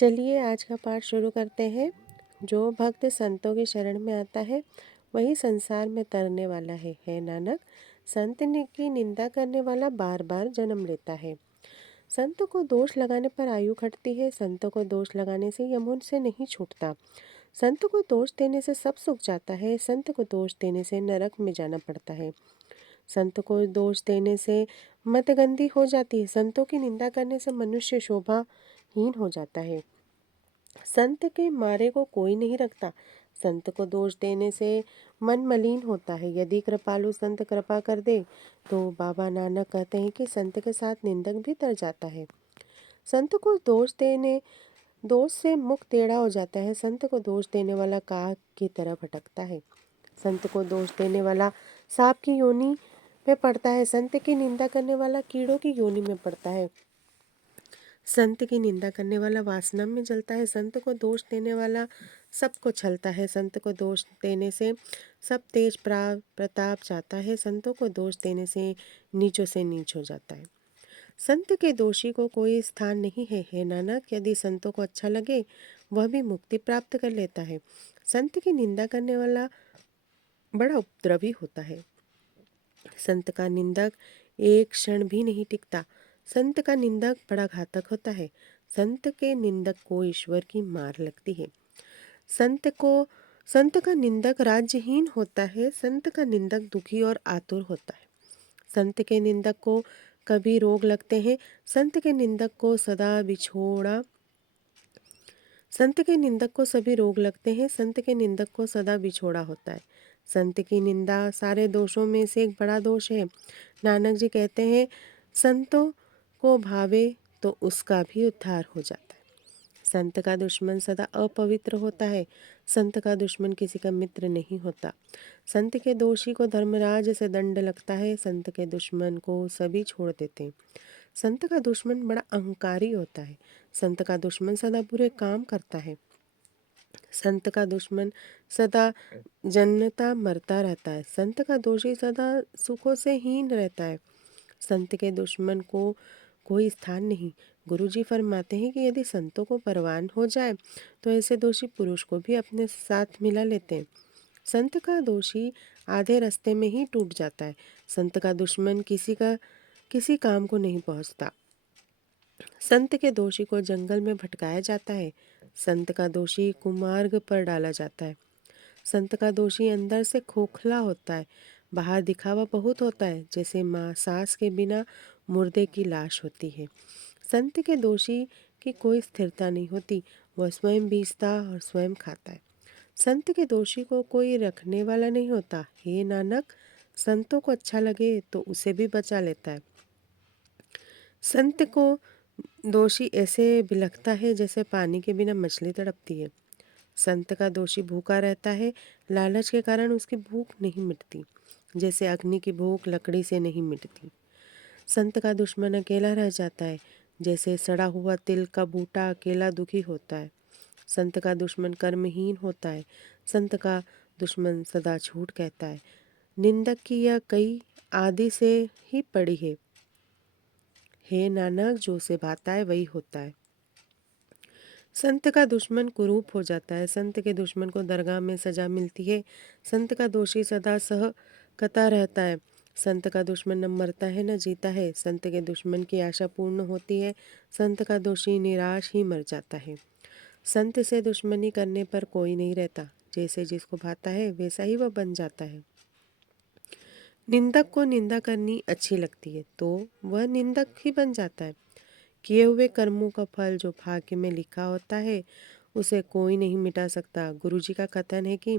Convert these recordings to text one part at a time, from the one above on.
चलिए आज का पाठ शुरू करते हैं। जो भक्त संतों की शरण में आता है वही संसार में तरने वाला है नानक। संत की निंदा करने वाला बार बार जन्म लेता है। संत को दोष लगाने पर आयु घटती है। संतों को दोष लगाने से यम उनसे नहीं छूटता। संत को दोष देने से सब सुख जाता है। संत को दोष देने से नरक में जाना पड़ता है। संत को दोष देने से मतगंदी हो जाती है। संतों की निंदा करने से मनुष्य शोभाहीन हो जाता है। संत के मारे को कोई नहीं रखता। संत को दोष देने से मन मलिन होता है। यदि कृपालु संत कृपा कर दे तो बाबा नानक कहते हैं कि संत के साथ निंदक भी तर जाता है। संत को दोष से मुख टेढ़ा हो जाता है। संत को दोष देने वाला काग की तरह भटकता है। संत को दोष देने वाला सांप की योनि में पड़ता है। संत की निंदा करने वाला कीड़ों की योनि में पड़ता है। संत की निंदा करने वाला वासना में जलता है। संत को दोष देने वाला सबको छलता है। संत को दोष देने से सब तेज प्रताप जाता है। संतों को दोष देने से नीचों से नीच हो जाता है। संत के दोषी को कोई स्थान नहीं है नानक। यदि संतों को अच्छा लगे वह भी मुक्ति प्राप्त कर लेता है। संत की निंदा करने वाला बड़ा उपद्रवी होता है। संत का निंदक एक क्षण भी नहीं टिकता। संत का निंदक बड़ा घातक होता है। संत के निंदक को ईश्वर की मार लगती है। संत का निंदक राज्यहीन होता है। संत का निंदक दुखी और आतुर होता है। संत के निंदक को कभी रोग लगते हैं। संत के निंदक को सदा बिछोड़ा संत के निंदक को सभी रोग लगते हैं। संत के निंदक को सदा बिछोड़ा होता है। संत की निंदा सारे दोषों में से एक बड़ा दोष है। नानक जी कहते हैं संतों को भावे तो उसका भी उद्धार हो जाता है। संत का दुश्मन सदा अपवित्र होता है। संत का दुश्मन किसी का मित्र नहीं होता। संत के दोषी को धर्मराज से दंड लगता है। संत के दुश्मन को सभी छोड़ देते हैं। संत का दुश्मन बड़ा अहंकारी होता है। संत का दुश्मन सदा बुरे काम करता है। संत का दुश्मन सदा जन्नता मरता रहता है। संत का दोषी सदा सुखों से हीन रहता है। संत के दुश्मन को कोई स्थान नहीं। गुरुजी फरमाते हैं कि यदि संतों को परवान हो जाए तो ऐसे दोषी पुरुष को भी अपने साथ मिला लेते हैं। संत का दोषी आधे रास्ते में ही टूट जाता है। संत का दुश्मन किसी काम को नहीं पहुंचता। संत के दोषी को जंगल में भटकाया जाता है। संत का दोषी कुमार्ग पर डाला जाता है। संत का दोषी अंदर से खोखला होता है। बाहर दिखावा बहुत होता है, जैसे माँ सांस के बिना मुर्दे की लाश होती है। संत के दोषी की कोई स्थिरता नहीं होती। वह स्वयं बीजता और स्वयं खाता है। संत के दोषी को कोई रखने वाला नहीं होता। हे नानक, संतों को अच्छा लगे तो उसे भी बचा लेता है। संत को दोषी ऐसे बिलखता है जैसे पानी के बिना मछली तड़पती है। संत का दोषी भूखा रहता है। लालच के कारण उसकी भूख नहीं मिटती, जैसे अग्नि की भूख लकड़ी से नहीं मिटती। संत का दुश्मन अकेला रह जाता है, जैसे सड़ा हुआ तिल का बूटा अकेला दुखी होता है। संत का दुश्मन कर्महीन होता है। संत का दुश्मन सदा झूठ कहता है। निंदक की यह कई आदि से ही पड़ी है। हे नानक, जो से भाता है वही होता है। संत का दुश्मन कुरूप हो जाता है। संत के दुश्मन को दरगाह में सजा मिलती है। संत का दोषी सदा सहकता रहता है। संत का दुश्मन न मरता है न जीता है। संत के दुश्मन की आशा पूर्ण होती है। संत का दोषी निराश ही मर जाता है। संत से दुश्मनी करने पर कोई नहीं रहता। जैसे जिसको भाता है वैसा ही वह बन जाता है। निंदक को निंदा करनी अच्छी लगती है तो वह निंदक ही बन जाता है। किए हुए कर्मों का फल जो भाग्य में लिखा होता है उसे कोई नहीं मिटा सकता। गुरुजी का कथन है कि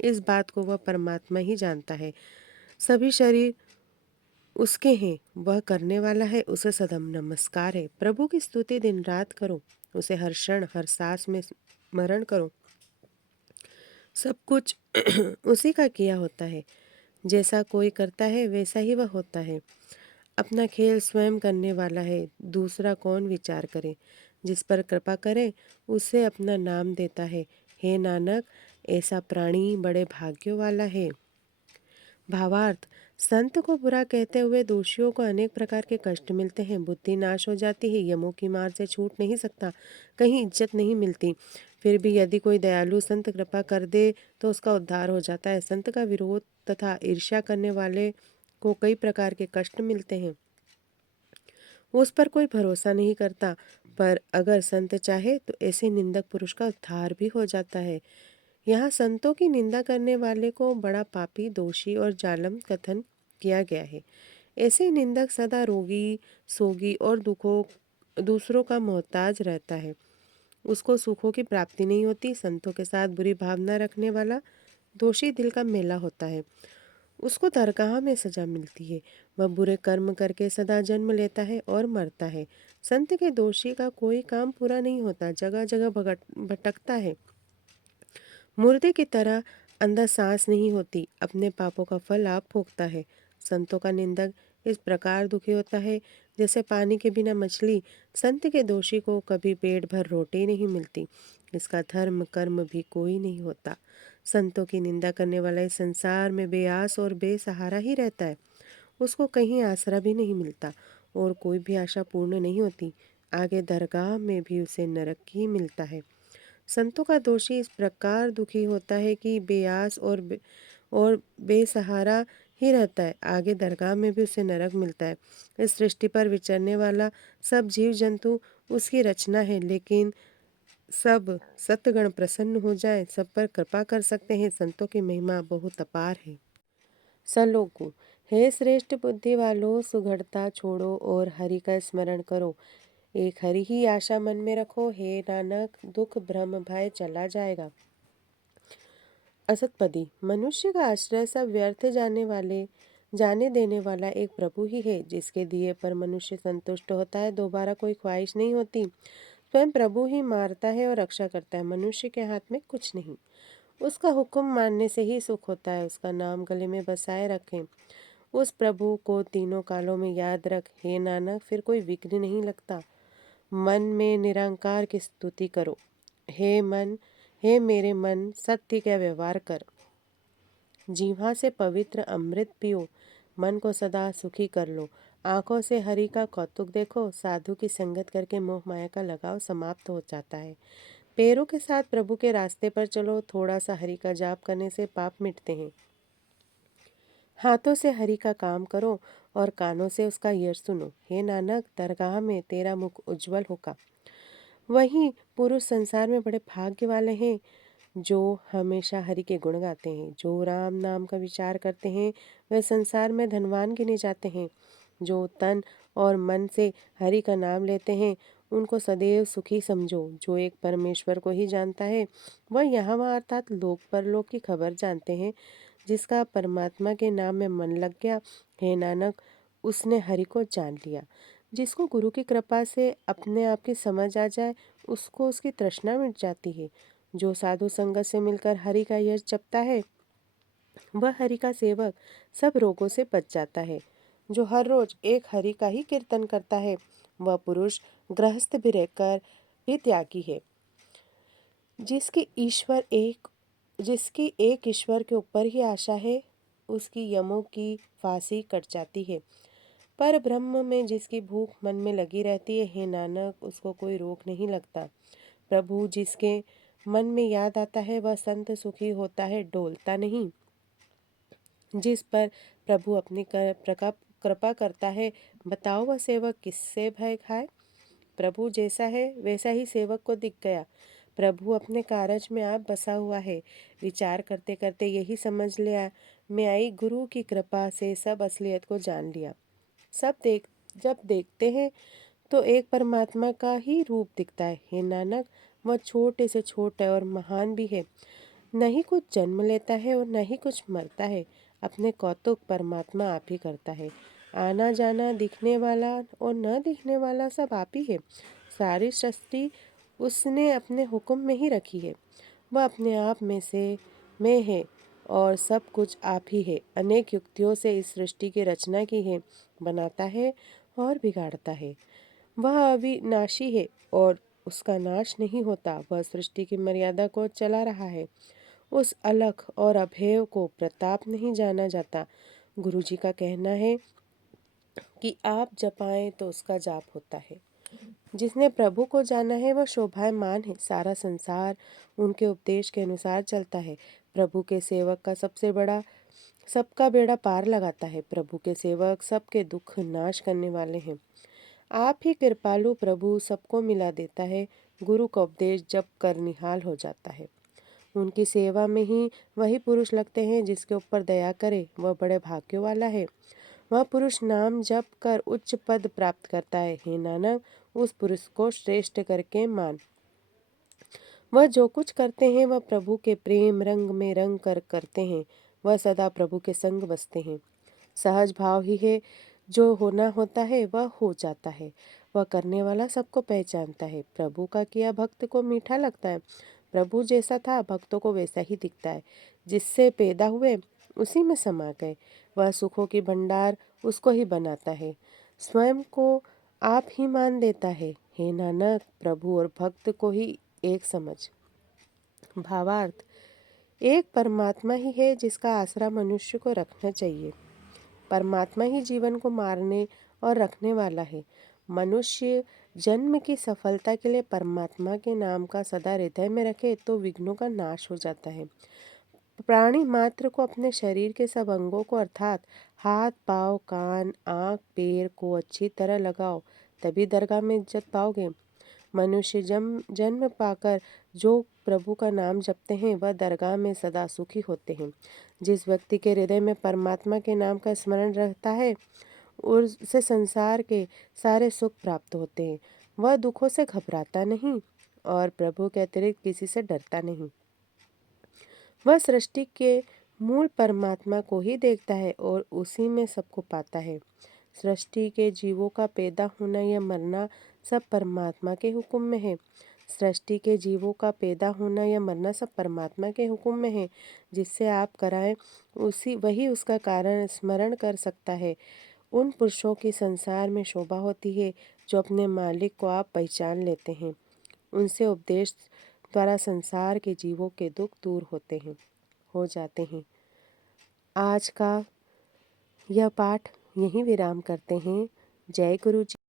इस बात को वह परमात्मा ही जानता है। सभी शरीर उसके हैं, वह करने वाला है, उसे सदम नमस्कार है। प्रभु की स्तुति दिन रात करो, उसे हर क्षण हर सांस में स्मरण करो। सब कुछ उसी का किया होता है। जैसा कोई करता है वैसा ही वह होता है। अपना खेल स्वयं करने वाला है, दूसरा कौन विचार करे। जिस पर कृपा करे उसे अपना नाम देता है। हे नानक, ऐसा प्राणी बड़े भाग्यों वाला है। भावार्थ, संत को बुरा कहते हुए दोषियों को अनेक प्रकार के कष्ट मिलते हैं। बुद्धि नाश हो जाती है, यमों की मार से छूट नहीं सकता, कहीं इज्जत नहीं मिलती। फिर भी यदि कोई दयालु संत कृपा कर दे तो उसका उद्धार हो जाता है। संत का विरोध तथा ईर्ष्या करने वाले को कई प्रकार के कष्ट मिलते हैं। उस पर कोई भरोसा नहीं करता, पर अगर संत चाहे तो ऐसे निंदक पुरुष का उद्धार भी हो जाता है। यहाँ संतों की निंदा करने वाले को बड़ा पापी, दोषी और जालम कथन किया गया है। ऐसे निंदक सदा रोगी, सोगी और दुखों दूसरों का मोहताज रहता है। उसको सुखों की प्राप्ति नहीं होती। संतों के साथ बुरी भावना रखने वाला दोषी दिल का मेला होता है। उसको दरगाह में सजा मिलती है। वह बुरे कर्म करके सदा जन्म लेता है और मरता है। संत के दोषी का कोई काम पूरा नहीं होता, जगह जगह भटकता है। मुर्दे की तरह अंदर सांस नहीं होती, अपने पापों का फल आप भोगता है। संतों का निंदक इस प्रकार दुखी होता है जैसे पानी के बिना मछली। संत के दोषी को कभी पेट भर रोटी नहीं मिलती, इसका धर्म कर्म भी कोई नहीं होता। संतों की निंदा करने वाला इस संसार में बेआस और बेसहारा ही रहता है। उसको कहीं आसरा भी नहीं मिलता और कोई भी आशा पूर्ण नहीं होती। आगे दरगाह में भी उसे नरक ही मिलता है। संतों का दोषी इस प्रकार दुखी होता है कि बेआस और बेसहारा ही रहता है। आगे दरगाह में भी उसे नरक मिलता है। इस सृष्टि पर विचरने वाला सब जीव जंतु उसकी रचना है, लेकिन सब सतगण प्रसन्न हो जाए, सब पर कृपा कर सकते हैं। संतों की महिमा बहुत अपार है। सलोगु। हे श्रेष्ठ बुद्धि वालों, सुघड़ता छोड़ो और हरि का स्मरण करो। एक हरि ही आशा मन में रखो। हे नानक, दुख भ्रम भय चला जाएगा। असतपदी। मनुष्य का आश्रय सब व्यर्थ जाने देने वाला एक प्रभु ही है, जिसके दिए पर मनुष्य संतुष्ट होता है, दोबारा कोई ख्वाहिश नहीं होती। स्वयं प्रभु ही मारता है और रक्षा करता है, मनुष्य के हाथ में कुछ नहीं। उसका हुक्म मानने से ही सुख होता है, उसका नाम गले में बसाए रखें। उस प्रभु को तीनों कालों में याद रख, हे नानक, फिर कोई विघ्न नहीं लगता। मन में निरंकार की स्तुति करो। हे मेरे मन, सत्य का व्यवहार कर। जीवा से पवित्र अमृत पियो। मन को सदा सुखी कर लो। आंखों से हरि का कौतुक देखो। साधु की संगत करके मोह माया का लगाव समाप्त हो जाता है। पैरों के साथ प्रभु के रास्ते पर चलो। थोड़ा सा हरि का जाप करने से पाप मिटते हैं। हाथों से हरि का काम करो और कानों से उसका यश सुनो। हे नानक, दरगाह में तेरा मुख उज्जवल होगा। वही पुरुष संसार में बड़े भाग्य वाले हैं जो हमेशा हरि के गुण गाते हैं। जो राम नाम का विचार करते हैं वे संसार में धनवान गिने जाते हैं। जो तन और मन से हरि का नाम लेते हैं उनको सदैव सुखी समझो। जो एक परमेश्वर को ही जानता है वह यहाँ वहाँ अर्थात लोक परलोक की खबर जानते हैं। जिसका परमात्मा के नाम में मन लग गया, हे नानक, उसने हरि को जान लिया। जिसको गुरु की कृपा से अपने आप की समझ आ जाए उसको उसकी तृष्णा मिट जाती है। जो साधु संगत से मिलकर हरि का यश जपता है वह हरि का सेवक सब रोगों से बच जाता है। जो हर रोज एक हरि का ही कीर्तन करता है वह पुरुष गृहस्थ भी रहकर भी त्यागी है। जिसकी ईश्वर एक जिसकी एक ईश्वर के ऊपर ही आशा है उसकी यमों की फांसी कट जाती है। पर ब्रह्म में जिसकी भूख मन में लगी रहती है, हे नानक, उसको कोई रोग नहीं लगता। प्रभु जिसके मन में याद आता है वह संत सुखी होता है, डोलता नहीं। जिस पर प्रभु अपनी कृपा करता है, बताओ वह सेवक किससे भय खाए। प्रभु जैसा है वैसा ही सेवक को दिख गया। प्रभु अपने कारज में आप बसा हुआ है। विचार करते करते यही समझ लिया, मैं आई गुरु की कृपा से सब असलियत को जान लिया। जब देखते हैं तो एक परमात्मा का ही रूप दिखता है। हे नानक, वह छोटे से छोटे और महान भी है। न ही कुछ जन्म लेता है और न ही कुछ मरता है। अपने कौतुक परमात्मा आप ही करता है। आना जाना, दिखने वाला और न दिखने वाला सब आप ही है। सारी सृष्टि उसने अपने हुक्म में ही रखी है। वह अपने आप में है और सब कुछ आप ही है। अनेक युक्तियों से इस सृष्टि की रचना की है, बनाता है और बिगाड़ता है। वह अविनाशी है और उसका नाश नहीं होता। वह सृष्टि की मर्यादा को चला रहा है। उस अलख और अभेय को प्रताप नहीं जाना जाता। गुरु जी का कहना है कि आप जपाएं तो उसका जाप होता है। जिसने प्रभु को जाना है वह शोभायमान है। सारा संसार उनके उपदेश के अनुसार चलता है। प्रभु के सेवक का सबका बेड़ा पार लगाता है। प्रभु के सेवक सबके दुख नाश करने वाले हैं। आप ही कृपालु प्रभु सबको मिला देता है। गुरु का उपदेश जप कर निहाल हो जाता है। उनकी सेवा में ही वही पुरुष लगते हैं जिसके ऊपर दया करे, वह बड़े भाग्यों वाला है। वह पुरुष नाम जप कर उच्च पद प्राप्त करता है। हे नानक, उस पुरुष को श्रेष्ठ करके मान। वह जो कुछ करते हैं वह प्रभु के प्रेम रंग में रंग कर करते हैं। वह सदा प्रभु के संग बसते हैं। सहज भाव ही है, जो होना होता है वह हो जाता है। वह करने वाला सबको पहचानता है। प्रभु का किया भक्त को मीठा लगता है। प्रभु जैसा था भक्तों को वैसा ही दिखता है। जिससे पैदा हुए उसी में समा गए। वह सुखों की भंडार उसको ही बनाता है। स्वयं को आप ही मान देता है। हे नानक, प्रभु और भक्त को ही एक समझ। भावार्थ, एक परमात्मा ही है जिसका आसरा मनुष्य को रखना चाहिए। परमात्मा ही जीवन को मारने और रखने वाला है। मनुष्य जन्म की सफलता के लिए परमात्मा के नाम का सदा हृदय में रखे तो विघ्नों का नाश हो जाता है। प्राणी मात्र को अपने शरीर के सब अंगों को अर्थात हाथ, पाँव, कान, आँख, पैर को अच्छी तरह लगाओ, तभी दरगाह में इज्जत पाओगे। मनुष्य जन्म पाकर जो प्रभु का नाम जपते हैं वह दरगाह में सदा सुखी होते हैं। जिस व्यक्ति के हृदय में परमात्मा के नाम का स्मरण रहता है उसे संसार के सारे सुख प्राप्त होते हैं। वह दुखों से घबराता नहीं और प्रभु के अतिरिक्त किसी से डरता नहीं। वह सृष्टि के मूल परमात्मा को ही देखता है और उसी में सबको पाता है। सृष्टि के जीवों का पैदा होना या मरना सब परमात्मा के हुक्म में है। सृष्टि के जीवों का पैदा होना या मरना सब परमात्मा के हुक्म में है। जिससे आप कराएं वही उसका कारण स्मरण कर सकता है। उन पुरुषों की संसार में शोभा होती है जो अपने मालिक को आप पहचान लेते हैं। उनसे उपदेश द्वारा संसार के जीवों के दुख दूर हो जाते हैं। आज का यह पाठ यहीं विराम करते हैं। जय गुरु जी।